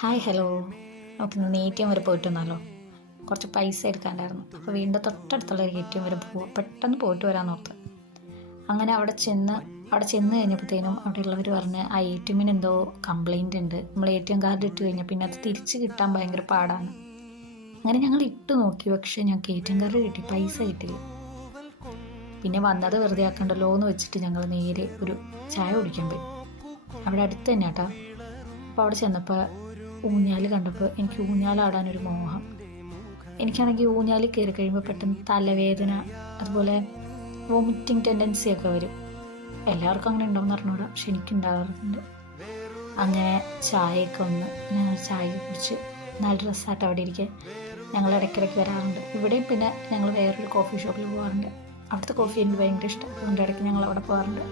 Hi hello. നമുക്കിന്ന് ATM വരെ പോയിട്ട് വന്നാലോ? കുറച്ച് പൈസ എടുക്കാണ്ടായിരുന്നു. അപ്പോൾ വീടിൻ്റെ തൊട്ടടുത്തുള്ള ഒരു ATM വരെ പോവാം, പെട്ടെന്ന് പോയിട്ട് വരാമെന്ന് ഓർത്ത്. അങ്ങനെ അവിടെ ചെന്ന് കഴിഞ്ഞപ്പോഴത്തേനും അവിടെയുള്ളവർ പറഞ്ഞ് ആ ATMന് എന്തോ കംപ്ലൈൻറ്റ് ഉണ്ട്. നമ്മൾ ATM കാർഡ് ഇട്ട് കഴിഞ്ഞാൽ പിന്നെ അത് തിരിച്ച് കിട്ടാൻ ഭയങ്കര പാടാണ്. അങ്ങനെ ഞങ്ങൾ ഇട്ട് നോക്കി, പക്ഷേ ഞങ്ങൾക്ക് ATM കാർഡ് കിട്ടി, പൈസ കിട്ടില്ല. പിന്നെ വന്നത് വെറുതെ ആക്കണ്ടല്ലോ എന്ന് വെച്ചിട്ട് ഞങ്ങൾ നേരെ ഒരു ചായ കുടിക്കാൻ പോയി. അവിടെ അടുത്ത് തന്നെ കേട്ടോ. അപ്പോൾ അവിടെ ചെന്നപ്പോൾ ഊഞ്ഞാൽ കണ്ടപ്പോൾ എനിക്ക് ഊഞ്ഞാലാടാനൊരു മോഹം. എനിക്കാണെങ്കിൽ ഊഞ്ഞാൽ കയറി കഴിയുമ്പോൾ പെട്ടെന്ന് തലവേദന, അതുപോലെ വോമിറ്റിംഗ് ടെൻഡൻസി ഒക്കെ വരും. എല്ലാവർക്കും അങ്ങനെ ഉണ്ടാവും എന്ന് അറിഞ്ഞൂടാ, പക്ഷെ എനിക്കുണ്ടാകാറുണ്ട്. അങ്ങനെ ചായയൊക്കെ വന്ന് ഞങ്ങൾ ചായ കുടിച്ച് നല്ല രസമായിട്ട് അവിടെ ഇരിക്കാൻ ഞങ്ങൾ ഇടയ്ക്കിടയ്ക്ക് വരാറുണ്ട്. ഇവിടെയും പിന്നെ ഞങ്ങൾ വേറൊരു കോഫി ഷോപ്പിൽ പോകാറുണ്ട്. അവിടുത്തെ കോഫി എനിക്ക് ഭയങ്കര ഇഷ്ടം, അതുകൊണ്ട് ഇടയ്ക്ക് ഞങ്ങൾ അവിടെ പോകാറുണ്ട്.